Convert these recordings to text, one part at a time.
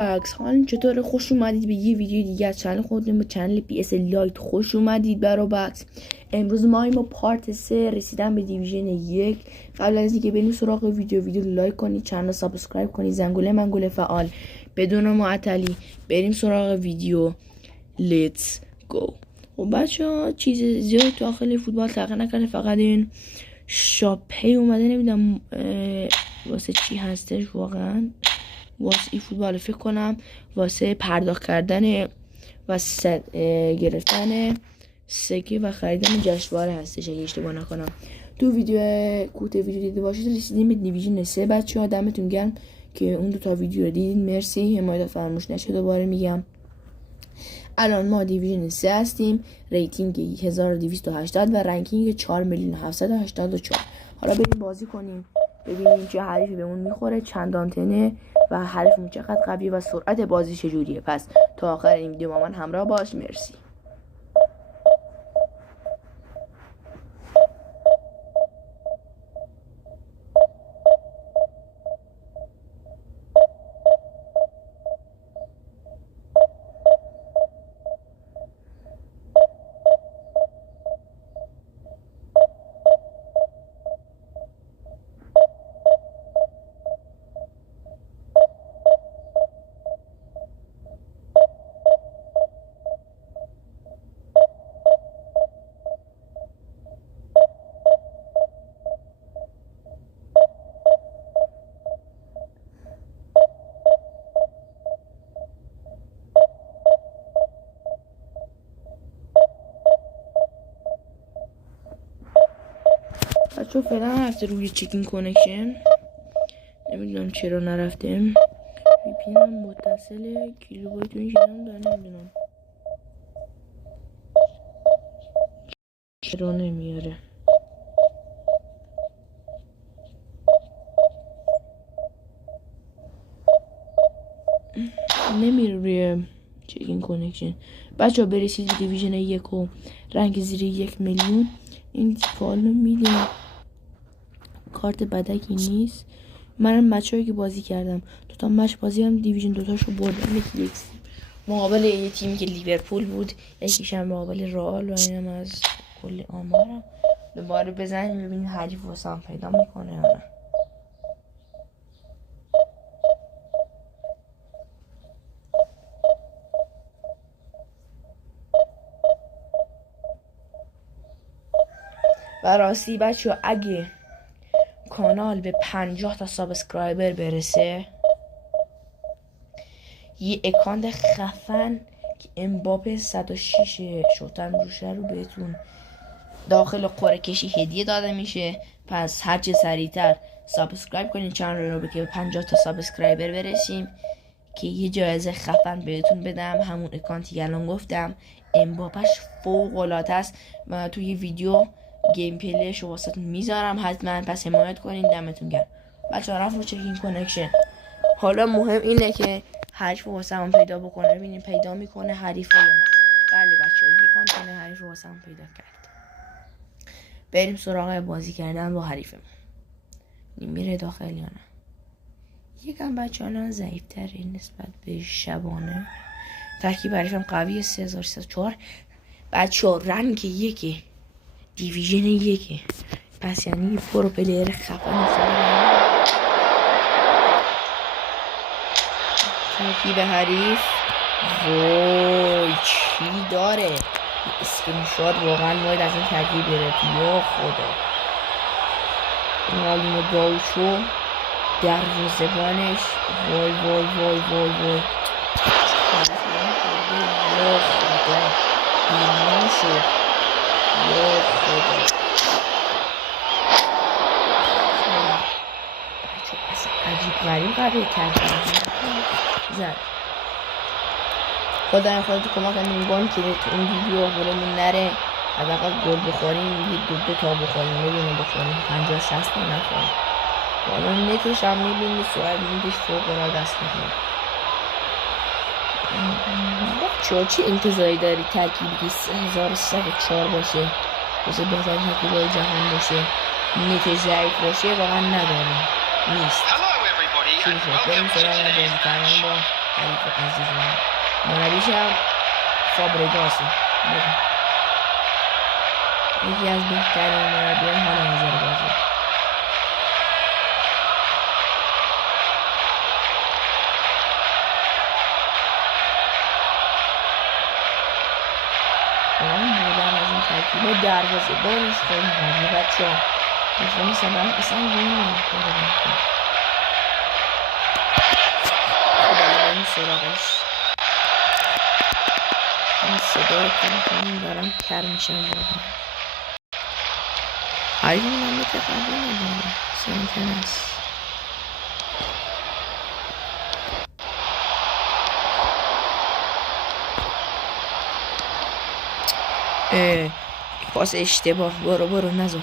حال چطور؟ خوش اومدید به یه ویدیو دیگه از چنل خودمون، به چنل پی اس لایت خوش اومدید. بکس امروز ما پارت 3 رسیدن به دیویژن 1. قبل از اینکه بریم سراغ ویدیو لایک کنید، چنل سابسکرایب کنید، منگوله فعال بدون معطلی. بریم سراغ ویدیو. لیتس گو. خب بچه‌ها چیز زیاد داخل فوتبال تغییر نکنه، فقط این شاپی اومده، نمیدونم واسه چی هستش واقعا. واسه این فوتبال فکر کنم واسه پرداخت کردن و گرفتن سکه و خریدن جشنواره هستش اگه اشتباه نکنم. تو ویدیو دیده باشید رسیدیم به دیویژن 3. بچه‌ها دمتون گرم که اون 2 تا ویدیو رو دیدین، مرسی. حمایت فراموش نشه. دوباره میگم الان ما دیویژن 3 هستیم، ریتینگ 1280 و رنکینگ 4,784,000. حالا بریم بازی کنیم ببینیم چه حریفی بهمون میخوره، چند آنتنه و حریفمون چقدر قویه و سرعت بازی چجوریه. پس تا آخر این ویدیو با من همراه باش. مرسی. بچه فعلا رفته روی چکین کانکشن، نمیدونم چرا نرفتم. وی پی هم متصله، کیلوبایتون شدم داره، نمیدونم چرا نمیاره. نمیره روی چکین کانکشن. بچه ها برسید به دیویژن 1 و رنگ زیر 1,000,000. این فالو میده، کارت بدکی نیست. منم بچه‌هایی که بازی کردم 2 تا مچ بازی هم دیویژن 2 تاشو بردم. یک مقابل یه تیمی که لیورپول بود، یکیش هم مقابل رئال و اینم از کل آمارم. دوباره بزنیم ببینیم حریف واسم پیدا میکنه یا نه. و راستی بچه اگه کانال به 50 تا سابسکرایبر برسه، یه اکانت خفن که امباپه 106 شوتن روشه رو بهتون داخل قرعه کشی هدیه داده میشه. پس هرچه سریعتر سابسکرایب کنین چنل رو که به 50 تا سابسکرایبر برسیم که یه جایزه خفن بهتون بدم. همون اکانتی که الان گفتم، امباپش فوق العاده است و توی ویدیو گیم پلیش رو واسهتون میذارم، حتما پس حمایت کنین. دمتون گرم. بچه‌ها رفت رو چکین کانکشن. حالا مهم اینه که حریف رو واسمون پیدا بکنه، ببینیم پیدا میکنه حریف رو یا نه. بله بچه‌ها یک آنتن حریف رو واسمون پیدا کرد. بریم سراغ بازی کردن با حریفمون. میره داخل یا نه. یکم بچه‌ها الان ضعیف‌تره نسبت به شبانه. ترکیب حریفم قویه 3304. بچه‌ها رنگ 1 دیویژن 1، پس یعنی پرو پلیر خفن. ترکیب حریف وای چی داره، اسکرین شات واقعا باید از این ترکیب گرفت. یا خدا، رونالدینو گاوچو دروازه‌بانش، وای وای وای وای وای، یا خدا بیمار شد، یا خدا. عجیب غریب قبیه ترکیب زد. خدا خودت کمک کنیم گل که تو این ویدیو گلمون نره، حداقل گل بخوریم، یه 2 تا بخوریم، میدونه بخوریم 50-60 تا نخوریم. حالا نتش هم میبینید سرعت نتش فوق العاده است. چی انتظاری داری ترکیبی که 3304 باشه واسه بهترین ترکیب‌های جهان باشه، نتش ضعیف باشه؟ واقعا نداریم، نیست. شروع شد. بریم سراغ بازی کردن با حریف عزیزمون. مربیش هم فابریگاسه. یکی از بهترین مربیان حال حاضر بازی. اون بودن از این ترکیب دروازه بارش خیلی مهمه بچه ها. میخوام مثلا اصلا روی نمیخوره بکنم. خب این سراغش این صدا رو کنم دارم کر میشم واقعا. حریف من که قبول نداره سمتن است. پاس اشتباه. برو نذار.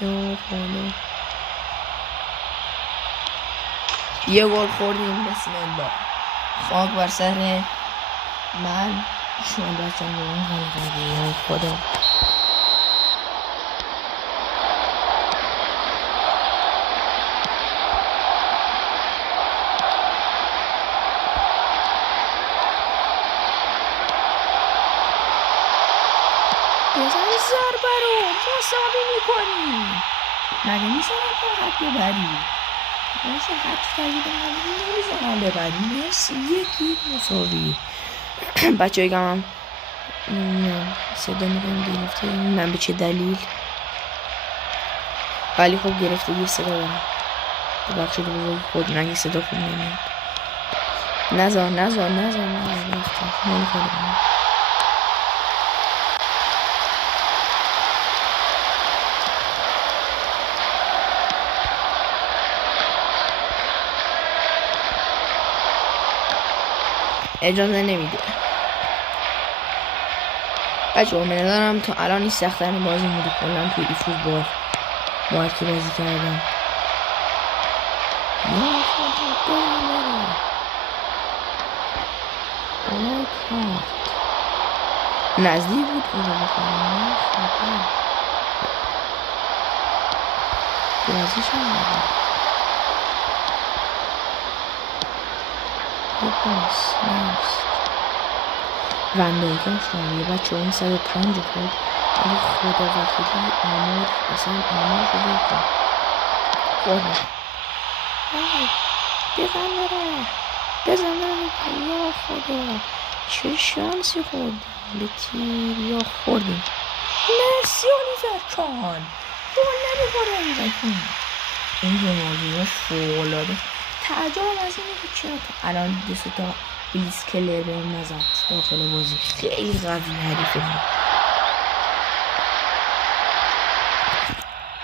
یا خدا یه گل خوردیم. بسم الله. خاک بر سر من. شما بچه هم بودم غلقه. یا خدا بزن ضربه رو مساوی میکنی. مگه میزنم فقط ببری؟ باشه حتی تایید نمیزنم ببری. مرسی. یک مساوی. بچه هایی هم صدا میکنم گرفته. نمیدونم به چه دلیل ولی خب گرفته یه صدا دارم. ببخشید بزرگ خود نگه صدا خوب نمیاد. نزار گرفته نمیخواد. اجازه نمیده. بچه ها من دارم تا الان این سخترین بازی بوده کلن توی ای فوتبال با هرکی بازی کردم. یا خدا بره. آی کارت نزدیک بود که رو بکنم. خدا بازیش هم نبود. یه باز نیست. وندایکم شمایه بچه این 105 خود ولی خدا وکیلی آمار اصلا آمار خودی کن خودم بزن بره. یا خدا چه شانسی خوردیم به تیر یا خوردیم. مرسی آلیزر کان گل نمیخوره آلیزر کان. این رونالدینو فوق‌العاده. تعجبم از اینه که چرا تا الان تا بلیس کلر بهم نزد داخل بازی. خیلی قوی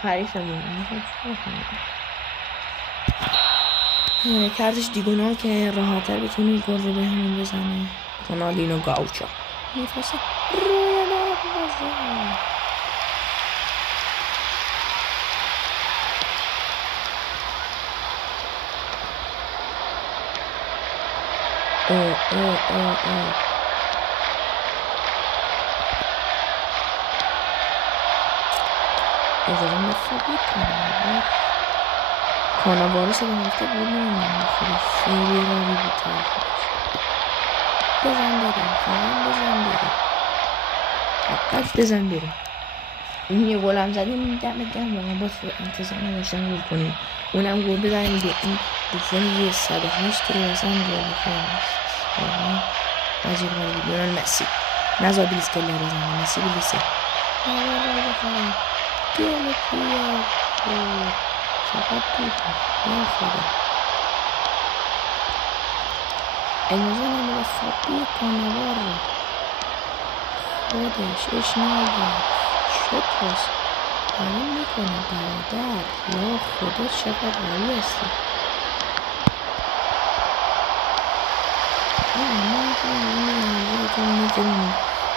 حریفمون کارتش دیگونال که راحت‌تر بتونه گل رو بهمون بزنه. رونالدینو گاوچا میفرسته روی دروازه. اجازه مفابی کنم کانوارو شده هفته بود نمیدونم خیلی راوی بود تاریخش. بزن بریم. این یه گل هم زدیم دمت گرم واقعا. باز انتظار نداشتم گل کنیم. اونم گل بزنیم به این بوفون یه 108 رو اصلا گل بخورم. واقعا عجیب غریبی. لیونل مسی نزار بلیس کلر بزنه. مسی بلیسه گل پیر فقط بود. یا خدا اجازه نمیده فابی کانوار رو خودش اشناده شد پاس همین میکنه برادر. یا خدا چقدر قوی هستی.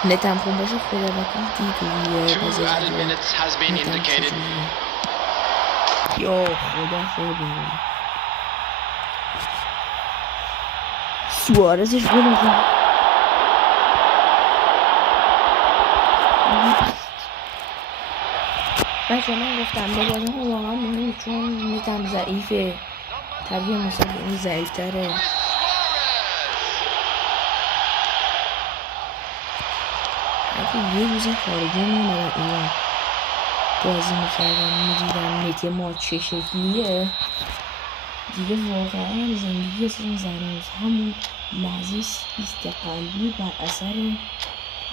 نتم خوب باشه خدا وکیل دیدویه بزرگی نتم چجوریه. یا خدا خیلی سوارزش گل بچه من گفتم به بازم واقعا مهمه چون نتم ضعیفه، طبیعی مسابقه ضعیفتره. اگه یه روزی خارجی میمونم ایران بازی میکردم میدیدم نت ما چه شکلیه، دیگه واقعا زندگی اصلا زنوز همون لحظه ایست قلبی بر اثر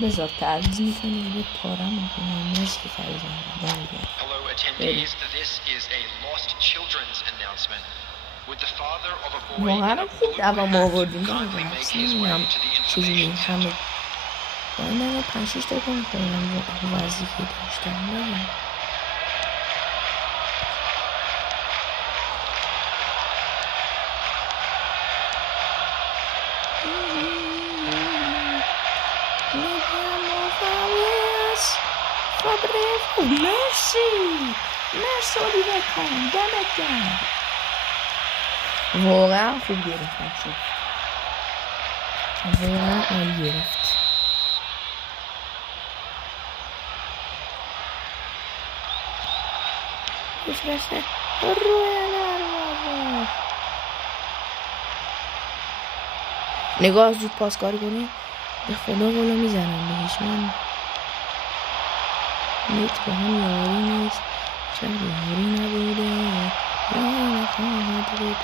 بذار تعویض میکنه یه پارم میکنه مرسی که تعویض میکنه. واقعا خوب دوام آوردیم نمیدونم چجوری همه باید من 5-6 دقیقه میکنم وضعی که داشتم بگم. مرسی اولیور کن دمت گرم. واقعا خوب گرفت بچه، واقعا عالی گرفت. بفرسته روی دروازه. نگاه زود پاسکاری کنه به خدا بالا میزنم بهش. من نیت با هم یاری نیست، چرا یاری نبوده یاری نخواهد بود.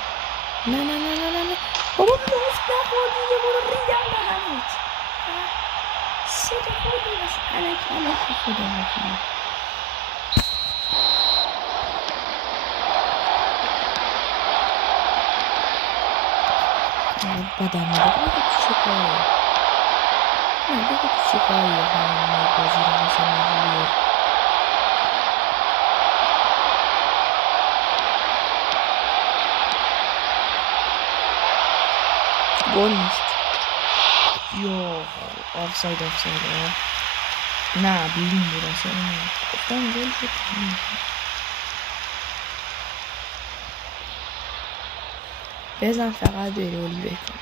نه نه نه نه نه بابا مفت نخور دیگه، برو ریدم دهنت. سه تا خوردی بس علک خدا بکنی. بدم میده بگه تو چه کاری، نه بگه تو چه کاری همه بازی رو مثل مجموعه گل نیست یا آفساید نه بیرون بود اصلا گفتم گل شد. بزن فقط بری اولیور کن.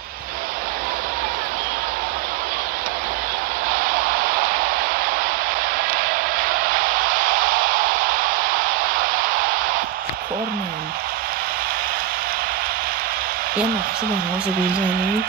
کورنر یه نقشه در حوض گل زنی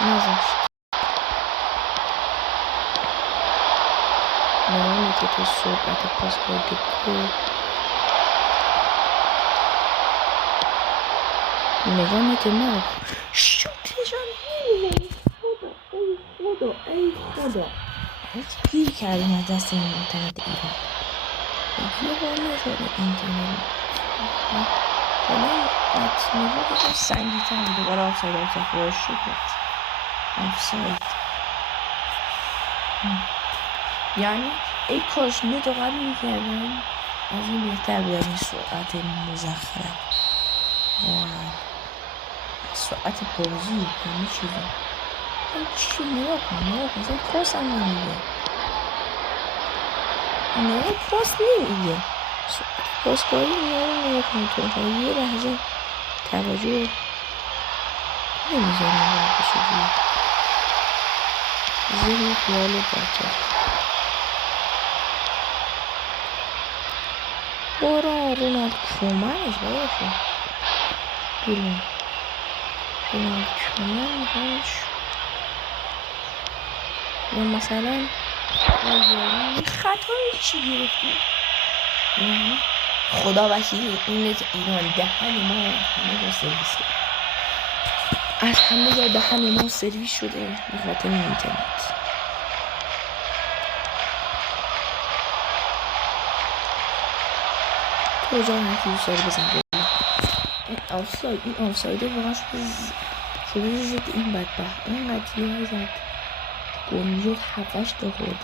نذاشت. نمانی که تو سرعت پاس بردی کو نگاه نکه ما شوتشان نمیزنی. خدا هیچ گیر کردیم از دست این اینترنت ایران. یه بار نشده اینترنت حالا نگاه بکنم سنگی تر دوباره آفساید خواهش شد. آفساید یعنی ای کاش نتو قبل میکردم از این بهتر بود از این سرعت مزخرف. واقعا سرعت بازی همه چیزه این چی نگاه کن مثلا پاس هم نمیگه نگاه پاس نمیگه سرعت پاسکاری نگاه کن تو یه لحظه توجه نمیذارم باید بشه دیگه ذهن خیال بچه برو رونالد کومنش باید رونالد کومنش و مثلا خطایی چی گرفتی خدا وکیلی این نت ایران دهن ما همه با سرویس از همه جا دهن ما سرویس شده به خاطر اینترنت. تو جا هرکی دوست داری بزن این آفسایده واقعا شده زد این بدبخت اینقدر یه زد گل میشد 7-8 تا خورده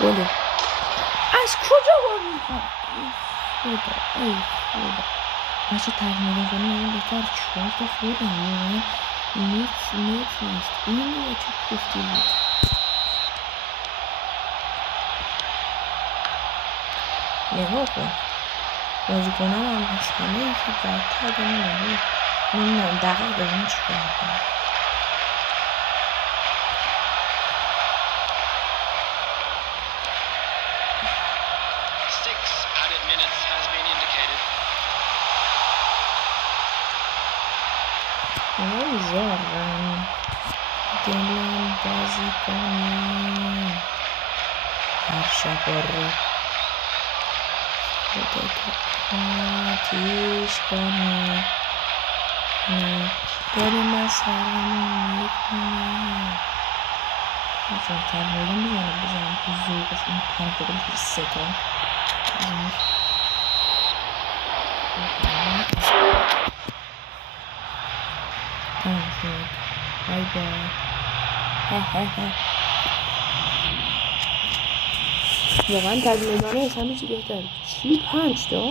گله. از کجا گل میخواد؟ ای خدا بچه تحمیل کنی این بهتر 4 تا خوردم یعنی نیت نیست این یه چه گفتی بود. نگاه کن بازیکنم هم از همه یکی برتر نمیدونم دقیق دارم چی کار کنم. نمیذارم دلم بازی کنی هر شب رو خودتو آتیش کنی نه داری من سرمون میکنی چون تنهایی میزنم تو زوگش این 5 دقیقه 3 تا بای بای واقعا تضمینانه از همه چی بهتر چی 5 تا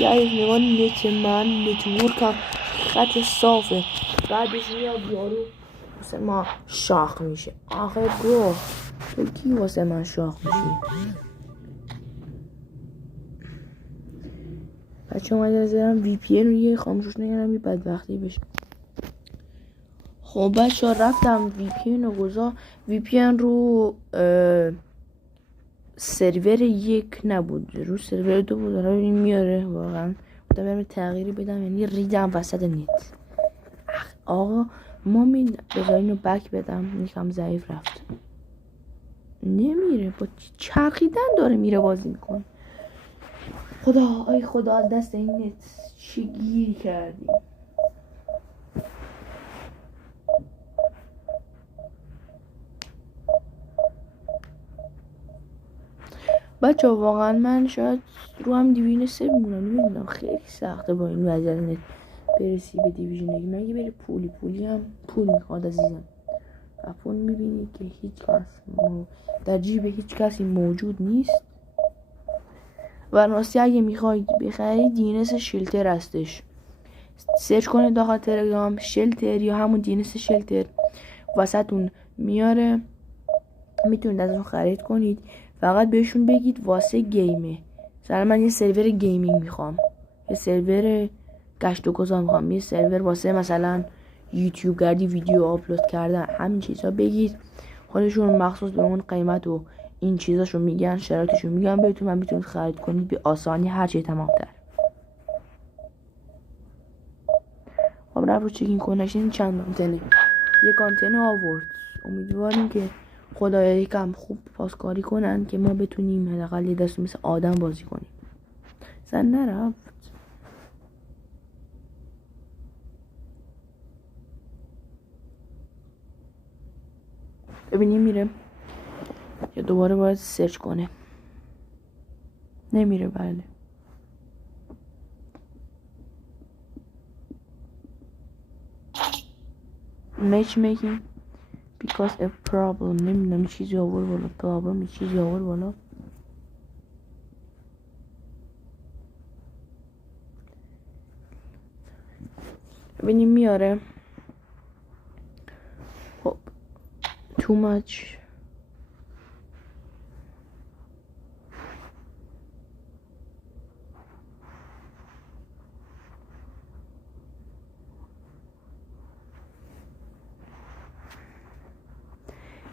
یعنی نگاه نت من نتورکم خط صافه بعدش میاد یارو واسه ما شاخ میشه. آخه گو تو کی واسه من شاخ میشی؟ بچه اومده بذارم وی پی ان رو یه خاموشش نگرم یه بدبختی بشه. خب بچه ها رفتم وی پی ان رو گذار وی پی ان رو سرور 1 نبود رو سرور 2 بود. داره این میاره واقعا بودم برم تغییری بدم یعنی ریدم وسط نت. آقا ما بذار اینو بک بدم یکم ضعیف رفت نمیره با چرخیدن داره میره بازی میکنه. خدا آی خدا از دست این نت چی گیری کردی. بچه واقعا من شاید رو هم دیویژن 3 بمونم نمیدونم خیلی سخته با این وضعیت نت برسی به دیویژن 1 مگه بری پولی هم پول میخواد عزیزم و پول میبینی که هیچ کس در جیب هیچ کسی موجود نیست و راستی اگه میخواید بخرید دینس شلتر هستش سرچ کنید داخل تلگرام شلتر یا همون دینس شلتر واسهتون میاره میتونید ازشون خرید کنید فقط بهشون بگید واسه گیمه مثلا من یه سرور گیمینگ میخوام یه سرور گشت و گذار میخوام یه سرور واسه مثلا یوتیوب گردی ویدیو آپلود کردن همین چیزا بگید خودشون مخصوص به اون قیمت و این چیزاشو میگن شرایطشو میگن بهتون من میتونید خرید کنید به آسانی هر چی تمام‌تر. خب رفت رو چکین کنشن چند آنتنه یک آنتنه آورد امیدواریم که خدایا یکم خوب پاسکاری کنن که ما بتونیم حداقل یه دست مثل آدم بازی کنیم. زن نرفت ببینیم میره یا دوباره باید سرچ کنه. نمیره بله matchmaking because a problem نمیدونم چیزی آورد بالا problem چیزی آورد بالا ببینیم میاره. خب too much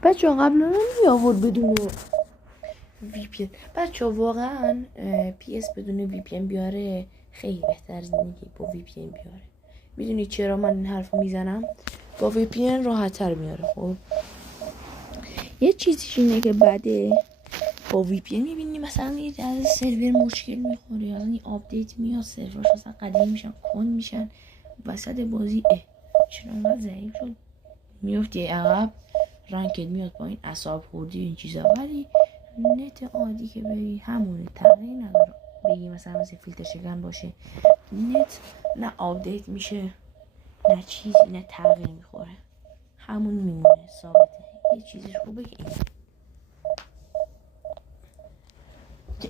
بچه ها قبلا می آورد بدون وی پی ان بچه ها واقعا پی اس بدون وی پی ان بیاره خیلی بهتر از اینه که با وی پی ان بیاره. میدونی چرا من این حرف میزنم؟ با وی پی ان راحت تر میاره. خب یه چیزیش اینه که بعده با وی پی ان میبینی مثلا یه از سرور مشکل میخوره یا این آپدیت میاد سرورش مثلا قدیمی میشن کند میشن وسط بازی چرا انقدر ضعیف شد میفتی عقب رانکت میاد پایین اعصاب خوردی این چیزا. ولی نت عادی که ببین همونه تغییر نداره بگی مثلا فیلتر شکن باشه نت نه آپدیت میشه نه چیزی نه تغییر میخوره همون میمونه ثابته. یه چیزش خوبه که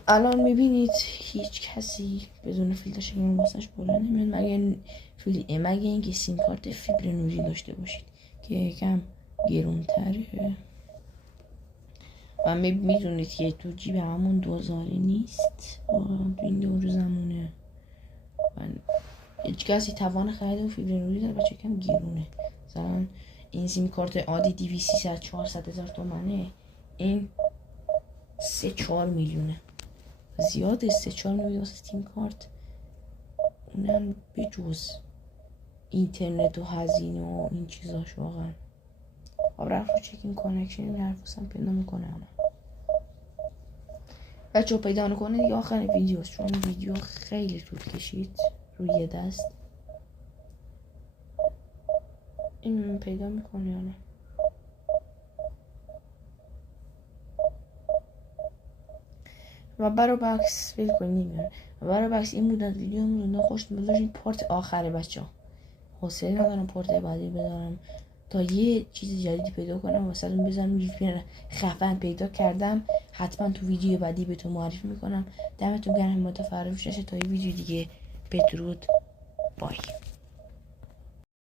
الان میبینید هیچ کسی بدون فیلتر شکن واسش بالا نمیاد مگه اینکه سیم کارت فیبر نوری داشته باشید که یکم گرونتره و میدونید که تو جیب همون 2000 نیست تو این دور زمونه من هیچ کسی توان خرید و فیبر نوری داره بچه کم گرونه. مثلا این سیم کارت عادی 200 400 هزار تومنه، این 3-4 میلیونه، زیاده. 3-4 میلیون واسه سیم کارت، اونم به جز اینترنت و هزینه و این چیزاش. واقعا رفت رو چکین کانکشن این حرفوسم پیدا میکنه. بچه پیدا نکنه دیگه آخر ویدیوست، چون ویدیو خیلی طول کشید روی دست. این پیدا میکنه یا نه؟ و برای بکس فیل کنیم نمیاره. و برای بکس این بود از ویدیو مونده. خوش بذارید پارت آخره بچه ها. حوصله ندارم پارت بعدی بذارم تا یه چیز جدیدی پیدا کنم. مثلا بزنم VPN خفن پیدا کردم، حتما تو ویدیو بعدی بهتون معرفی میکنم. دمتون گرم، ما تا فردا میشه تا یه ویدیو دیگه. بدرود، بای.